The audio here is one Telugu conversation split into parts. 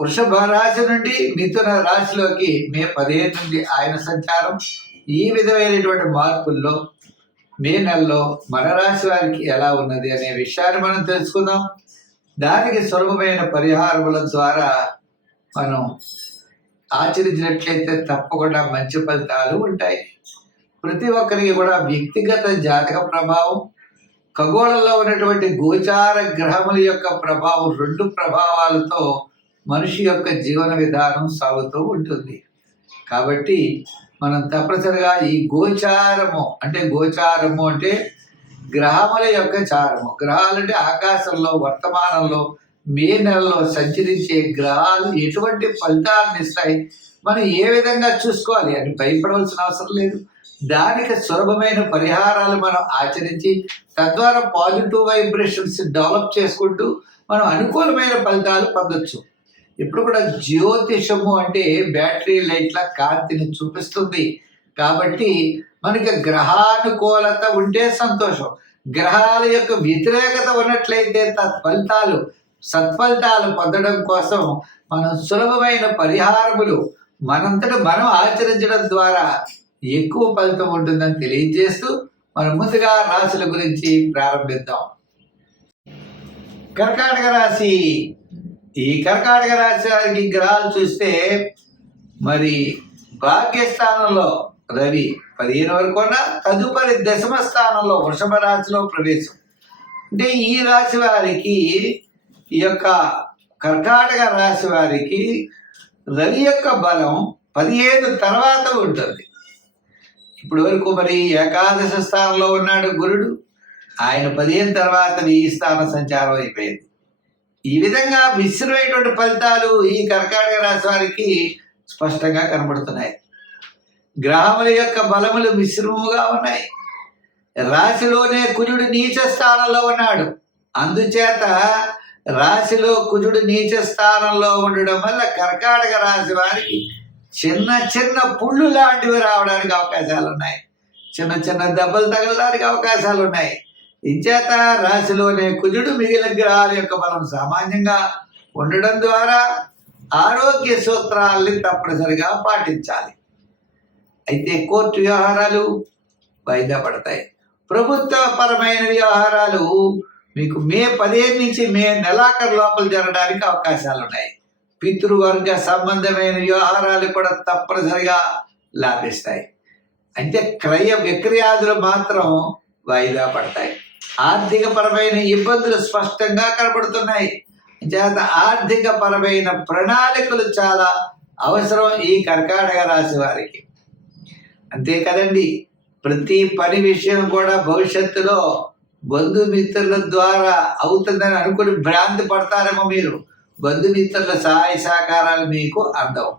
వృషభ రాశి నుండి మిథున రాశిలోకి మే పదిహేను నుండి ఆయన సంచారం. ఈ విధమైనటువంటి మార్పుల్లో మే నెలలో మన రాశి వారికి ఎలా ఉన్నది అనే విషయాన్ని మనం తెలుసుకుందాం. దానికి సులభమైన పరిహారముల ద్వారా మనం ఆచరించినట్లయితే తప్పకుండా మంచి ఫలితాలు ఉంటాయి. ప్రతి ఒక్కరికి కూడా వ్యక్తిగత జాతక ప్రభావం ఖగోళంలో ఉన్నటువంటి గోచార గ్రహముల యొక్క ప్రభావం రెండు ప్రభావాలతో మనిషి యొక్క జీవన విధానం సాగుతూ ఉంటుంది. కాబట్టి మనం తప్పనిసరిగా ఈ గోచారము అంటే గోచారము అంటే గ్రహముల యొక్క చారము. గ్రహాలు అంటే ఆకాశంలో వర్తమానంలో మే నెలలో సంచరించే గ్రహాలు ఎటువంటి ఫలితాలను ఇస్తాయి? మనం ఏ విధంగా చూసుకోవాలి? అని భయపడవలసిన అవసరం లేదు. దానికి సులభమైన పరిహారాలు మనం ఆచరించి తద్వారా పాజిటివ్ వైబ్రేషన్స్ డెవలప్ చేసుకుంటూ మనం అనుకూలమైన ఫలితాలు పొందొచ్చు. ఇప్పుడు కూడా జ్యోతిషము అంటే బ్యాటరీ లైట్ల కాంతిని చూపిస్తుంది. కాబట్టి మనకి గ్రహానుకూలత ఉంటే సంతోషం. గ్రహాల యొక్క వ్యతిరేకత ఉన్నట్లయితే తత్ఫలితాలు సత్ఫలితాలు పొందడం కోసం మనం సులభమైన పరిహారములు మనంతట మనం ఆచరించడం ద్వారా ఎక్కువ ఫలితం ఉంటుందని తెలియజేస్తూ మనం ముందుగా రాశుల గురించి ప్రారంభిద్దాం. కర్కాటక రాశి ఈ కర్కాటక రాశి వారికి గ్రహాలు చూస్తే మరి భాగ్యస్థానంలో రవి పదిహేను వరకు తదుపరి దశమ స్థానంలో వృషభ రాశిలో ప్రవేశం. అంటే ఈ రాశి వారికి ఈ యొక్క కర్కాటక రాశి వారికి రవి యొక్క బలం పదిహేను తర్వాత ఉంటుంది. ఇప్పుడు వరకు మరి ఏకాదశ స్థానంలో ఉన్నాడు గురుడు. ఆయన పదిహేను తర్వాత ఈ స్థాన సంచారం అయిపోయింది. ఈ విధంగా మిశ్రమైనటువంటి ఫలితాలు ఈ కర్కాటక రాశి వారికి స్పష్టంగా కనబడుతున్నాయి. గ్రహముల యొక్క బలములు మిశ్రమముగా ఉన్నాయి. రాశిలోనే కుజుడు నీచ స్థానంలో ఉన్నాడు. అందుచేత రాశిలో కుజుడు నీచ స్థానంలో ఉండడం వల్ల కర్కాటక రాశి వారికి చిన్న చిన్న పుళ్ళు లాంటివి రావడానికి అవకాశాలు ఉన్నాయి. చిన్న చిన్న దెబ్బలు తగలడానికి అవకాశాలు ఉన్నాయి. ఇంచేత రాశిలోనే కుజుడు మిగిలిన గ్రహాల యొక్క బలం సామాన్యంగా ఉండడం ద్వారా ఆరోగ్య సూత్రాల్ని తప్పనిసరిగా పాటించాలి. అయితే కోర్టు వ్యవహారాలు వాయిదా పడతాయి వ్యవహారాలు మీకు మే పదిహేను నుంచి మే నెలాఖరు లోపల జరగడానికి అవకాశాలు ఉన్నాయి పితృవర్గ సంబంధమైన వ్యవహారాలు కూడా తప్పనిసరిగా లాభిస్తాయి. అంటే క్రయ విక్రయాదులు మాత్రం వాయిదా పడతాయి ఆర్థిక పరమైన ఇబ్బందులు స్పష్టంగా కనబడుతున్నాయి. చేత ఆర్థిక పరమైన ప్రణాళికలు చాలా అవసరం ఈ కర్కాటక రాశి వారికి. అంతే కదండి ప్రతి పని విషయం కూడా భవిష్యత్తులో బంధుమిత్రుల ద్వారా అవుతుందని అనుకుని భ్రాంతి పడతారేమో మీరు. బంధుమిత్రుల సహాయ సహకారాలు మీకు అర్థం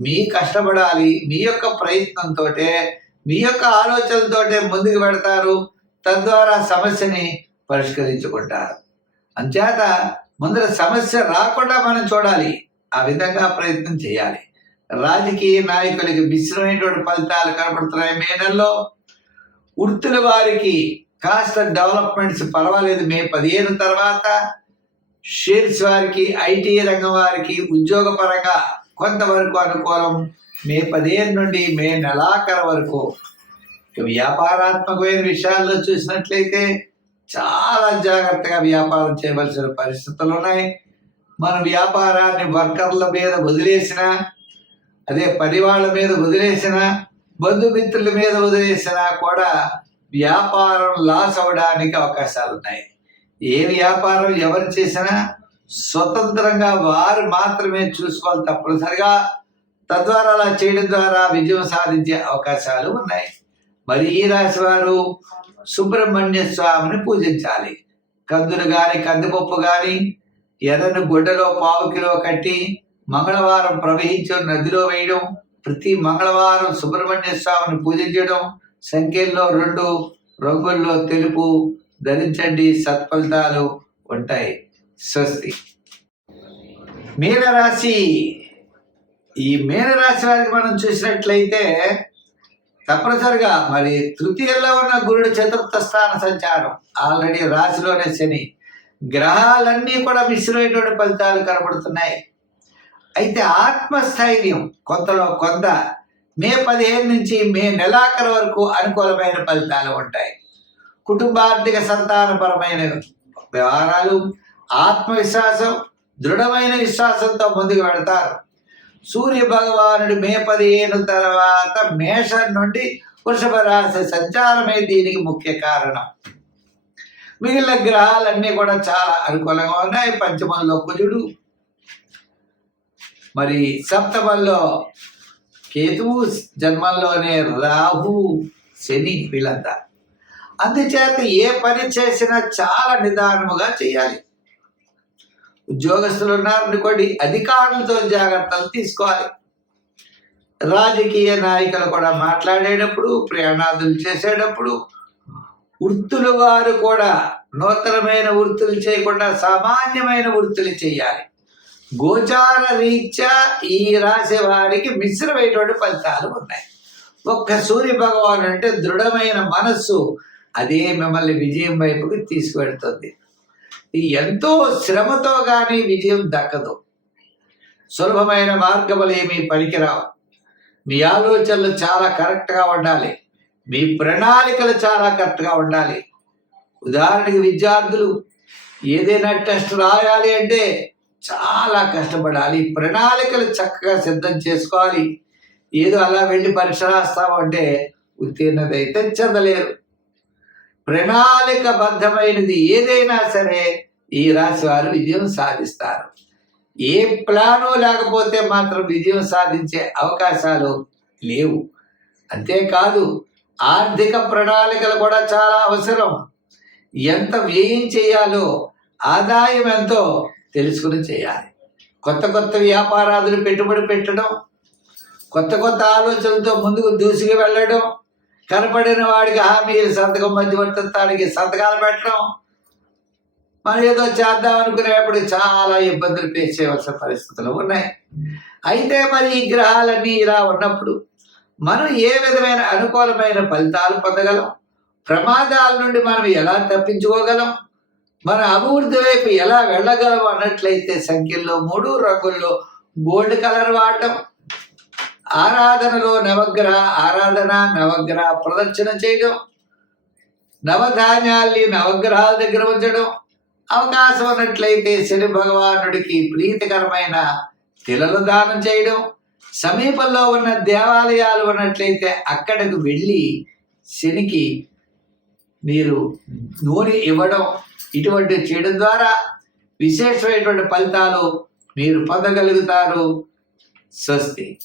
మీ కష్టపడాలి మీ యొక్క ప్రయత్నంతో మీ యొక్క ఆలోచనతోటే ముందుకు పెడతారు. తద్వారా సమస్యని పరిష్కరించుకుంటారు. అంచేత ముందర సమస్య రాకుండా మనం చూడాలి. ఆ విధంగా ప్రయత్నం చేయాలి. రాజకీయ నాయకులకి మిశ్రమైనటువంటి ఫలితాలు కనబడుతున్నాయి మే నెలలో. వృత్తుల వారికి కాస్త డెవలప్మెంట్స్ పర్వాలేదు మే పదిహేను తర్వాత. షేర్స్ వారికి ఐటీ రంగం వారికి ఉద్యోగపరంగా కొంతవరకు అనుకూలం మే పదిహేను నుండి మే నెలాఖరు వరకు వ్యాపారాత్మకమైన విషయాల్లో చూసినట్లయితే చాలా జాగ్రత్తగా వ్యాపారం చేయవలసిన పరిస్థితులు ఉన్నాయి. మన వ్యాపారాన్ని వర్కర్ల మీద వదిలేసిన అదే పని వాళ్ళ మీద వదిలేసిన బంధుమిత్రుల మీద వదిలేసినా కూడా వ్యాపారం లాస్ అవడానికి అవకాశాలు ఉన్నాయి. ఏ వ్యాపారం ఎవరు చేసినా స్వతంత్రంగా వారు మాత్రమే చూసుకోవాలి తప్పనిసరిగా. తద్వారా అలా చేయడం ద్వారా విజయం సాధించే అవకాశాలు ఉన్నాయి. మరి ఈ రాశి వారు సుబ్రహ్మణ్య స్వామిని పూజించాలి. కందులు గాని కందిపప్పు గాని ఎర్రని గుడ్డలో పావు కిలో కట్టి మంగళవారం ప్రవహించే నదిలో వేయడం ప్రతి మంగళవారం సుబ్రహ్మణ్య స్వామిని పూజించడం సంఖ్యల్లో రెండు రంగుల్లో తెలుపు ధరించండి సత్ఫలితాలు ఉంటాయి. స్వస్తి. మీనరాశి. ఈ మీనరాశి వారికి మనం చూసినట్లయితే తప్పనిసరిగా మరి తృతీయంలో ఉన్న గురుడు చతుర్థ స్థాన సంచారం. ఆల్రెడీ రాశిలోనే శని. గ్రహాలన్నీ కూడా మిశ్రమైనటువంటి ఫలితాలు కనబడుతున్నాయి. అయితే ఆత్మస్థైర్యం కొంతలో కొంత మే పదిహేను నుంచి మే నెలాఖరు వరకు అనుకూలమైన ఫలితాలు ఉంటాయి. కుటుంబార్థిక సంతానపరమైన వ్యవహారాలు ఆత్మవిశ్వాసం దృఢమైన విశ్వాసంతో ముందుకు వెడతారు సూర్య భగవానుడు మే పదిహేను తర్వాత మేషం నుండి వృషభ రాశి సంచారమే దీనికి ముఖ్య కారణం. మిగిలిన గ్రహాలన్నీ కూడా చాలా అనుకూలంగా ఉన్నాయి. పంచమంలో కుజుడు మరి సప్తమంలో కేతువు జన్మంలోనే రాహు శని వీళ్ళంతా. అందుచేత ఏ పని చేసినా చాలా నిదానముగా చేయాలి. ఉద్యోగస్తులు ఉన్నారనుకోండి అధికారులతో జాగ్రత్తలు తీసుకోవాలి. రాజకీయ నాయకులు కూడా మాట్లాడేటప్పుడు ప్రయాణాదులు చేసేటప్పుడు వృత్తులు వారు కూడా నూతనమైన వృత్తులు చేయకుండా సామాన్యమైన వృత్తులు చేయాలి. గోచార రీత్యా ఈ రాశి వారికి మిశ్రమైనటువంటి ఫలితాలు ఉన్నాయి. ఒక్క సూర్య భగవాను అంటే దృఢమైన మనస్సు అదే మిమ్మల్ని విజయం వైపుకి తీసుకువెడుతుంది ఎంతో శ్రమతో కానీ విజయం దక్కదు. సులభమైన మార్గములు ఏమీ పనికిరావు. మీ ఆలోచనలు చాలా కరెక్ట్గా ఉండాలి. మీ ప్రణాళికలు చాలా కరెక్ట్గా ఉండాలి. ఉదాహరణకి విద్యార్థులు ఏదైనా టెస్ట్ రాయాలి అంటే చాలా కష్టపడాలి. ప్రణాళికలు చక్కగా సిద్ధం చేసుకోవాలి. ఏదో అలా వెళ్ళి పరీక్ష రాస్తామంటే ఉత్తీర్ణత అయితే చెందలేరు. ప్రణాళికబద్ధమైనది ఏదైనా సరే ఈ రాశి వారు విజయం సాధిస్తారు. ఏ ప్లాను లేకపోతే మాత్రం విజయం సాధించే అవకాశాలు లేవు. అంతేకాదు ఆర్థిక ప్రణాళికలు కూడా చాలా అవసరం. ఎంత వ్యయం చేయాలో ఆదాయం ఎంతో తెలుసుకుని చేయాలి. కొత్త కొత్త వ్యాపారాదులు పెట్టుబడి పెట్టడం కొత్త కొత్త ఆలోచనలతో ముందుకు దూసుకు వెళ్ళడం కనపడిన వాడికి హామీ సంతకం మధ్యవర్తిత్వానికి సంతకాలు పెట్టడం. మనం ఏదో చేద్దాం అనుకునేప్పుడు చాలా ఇబ్బందులు ఫేస్ చేయవలసిన పరిస్థితులు ఉన్నాయి. అయితే మరి ఈ గ్రహాలన్నీ ఇలా ఉన్నప్పుడు మనం ఏ విధమైన అనుకూలమైన ఫలితాలు పొందగలం? ప్రమాదాల నుండి మనం ఎలా తప్పించుకోగలం? మన అభివృద్ధి వైపు ఎలా వెళ్ళగలం అన్నట్లయితే సంఖ్యల్లో మూడు రంగుల్లో గోల్డ్ కలర్ వాడటం ఆరాధనలో నవగ్రహ ఆరాధన నవగ్రహ ప్రదర్శన చేయడం నవధాన్యాల్ని నవగ్రహాల దగ్గర ఉంచడం అవకాశం ఉన్నట్లయితే శని భగవానుడికి ప్రీతికరమైన తిలలు దానం చేయడం సమీపంలో ఉన్న దేవాలయాలు ఉన్నట్లయితే అక్కడికి వెళ్ళి శనికి మీరు నూనె ఇవ్వడం ఇటువంటి చేయడం ద్వారా విశేషమైనటువంటి ఫలితాలు మీరు పొందగలుగుతారు. స్వస్తి.